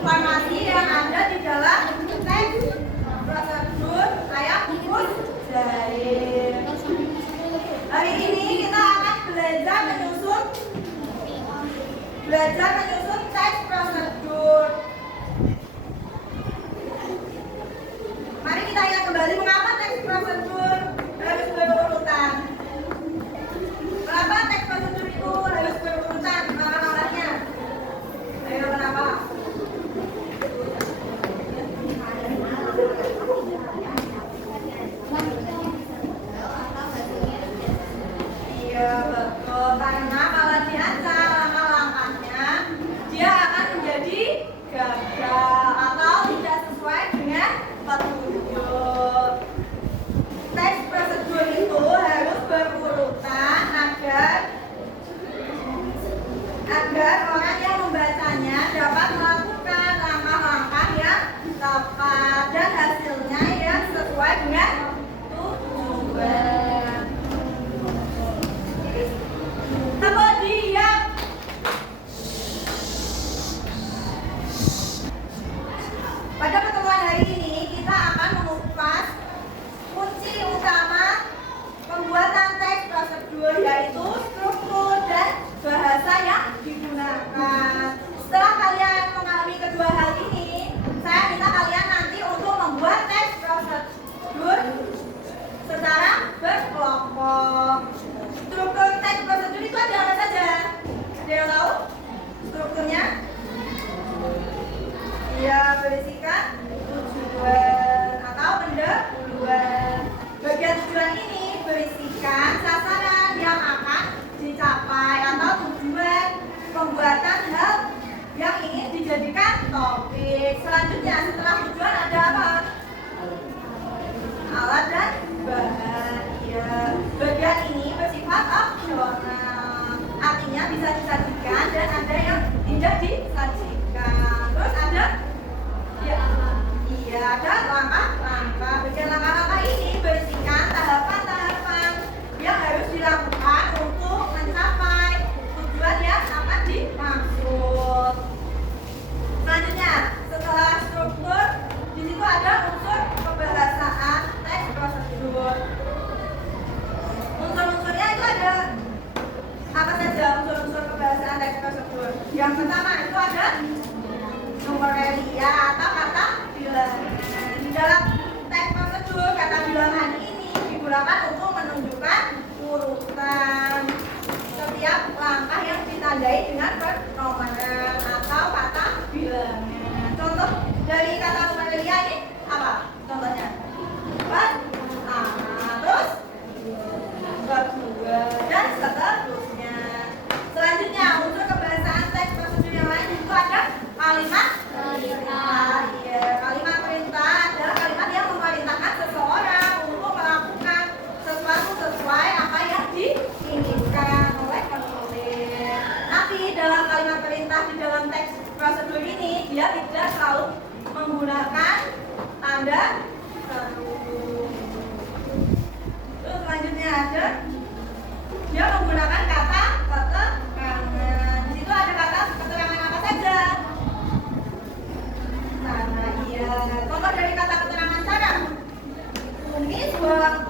informasi yang ada di dalam teks prosedur kayak bungkus jahit. Hari ini kita akan belajar menyusun teks prosedur. Mari kita ingat kembali mengapa teks prosedur harus berurutan. Kenapa teks prosedur itu harus berurutan? Alasannya. Ayo, kenapa? Iya, betul. Karena kalau diacak langkah-langkahnya, dia akan menjadi gagal atau tidak sesuai dengan petunjuk. Teks prosedur itu harus berurutan agar orang yang membacanya dapat melakukan langkah-langkah yang tepat dan hasilnya yang sesuai dengan tujuan. Kemudian pada pertemuan hari ini kita akan mengupas kunci utama pembuatan teks prosedur, yaitu struktur dan bahasa yang digunakan. Setelah kalian mengalami kedua hal ini, saya minta kalian nanti untuk membuat teks prosedur secara berkelompok. Struktur teks prosedur itu ada apa saja? Ada yang tahu strukturnya? Ia berisikan tujuan atau pendahuluan. Bagian tujuan ini berisikan sasaran yang akan dicapai atau tujuan pembuatan hal yang ingin dijadikan topik. Selanjutnya setelah tujuan ada apa? Alat dan bahan. Ya, bagian ini bersifat opsional. Artinya bisa disajikan dan ada yang tidak disajikan. Terus ada ada langkah-langkah. Bagian langkah-langkah ini berisikan tahapan-tahapan yang harus dilakukan untuk mencapai tujuan yang akan dimaksud. Selanjutnya, setelah struktur, di situ ada unsur kebahasaan teks prosedur. Unsur-unsurnya itu ada apa saja unsur-unsur kebahasaan teks prosedur? Yang pertama itu ada numerelia atau kata bilangan. Di dalam teks prosedur, kata bilangan ini digunakan untuk menunjukkan urutan setiap langkah yang ditandai dengan pernomoran atau kata bilangan. Contoh dari kata numerelia ini apa? Contohnya pertama, terus kedua, dan seterusnya. Selanjutnya, unsur kebahasaan teks prosedur yang lain itu ada kalimat perintah. Ya, kalimat perintah adalah kalimat yang memerintahkan seseorang untuk melakukan sesuatu sesuai apa yang diinginkan oleh penulis. Tapi dalam kalimat perintah di dalam teks prosedur ini, dia tidak selalu menggunakan tanda seru. Terus selanjutnya ada dia menggunakan kata keterangan. Di situ ada kata keterangan apa saja? Contoh dari kata keterangan saraf. Tumis bawang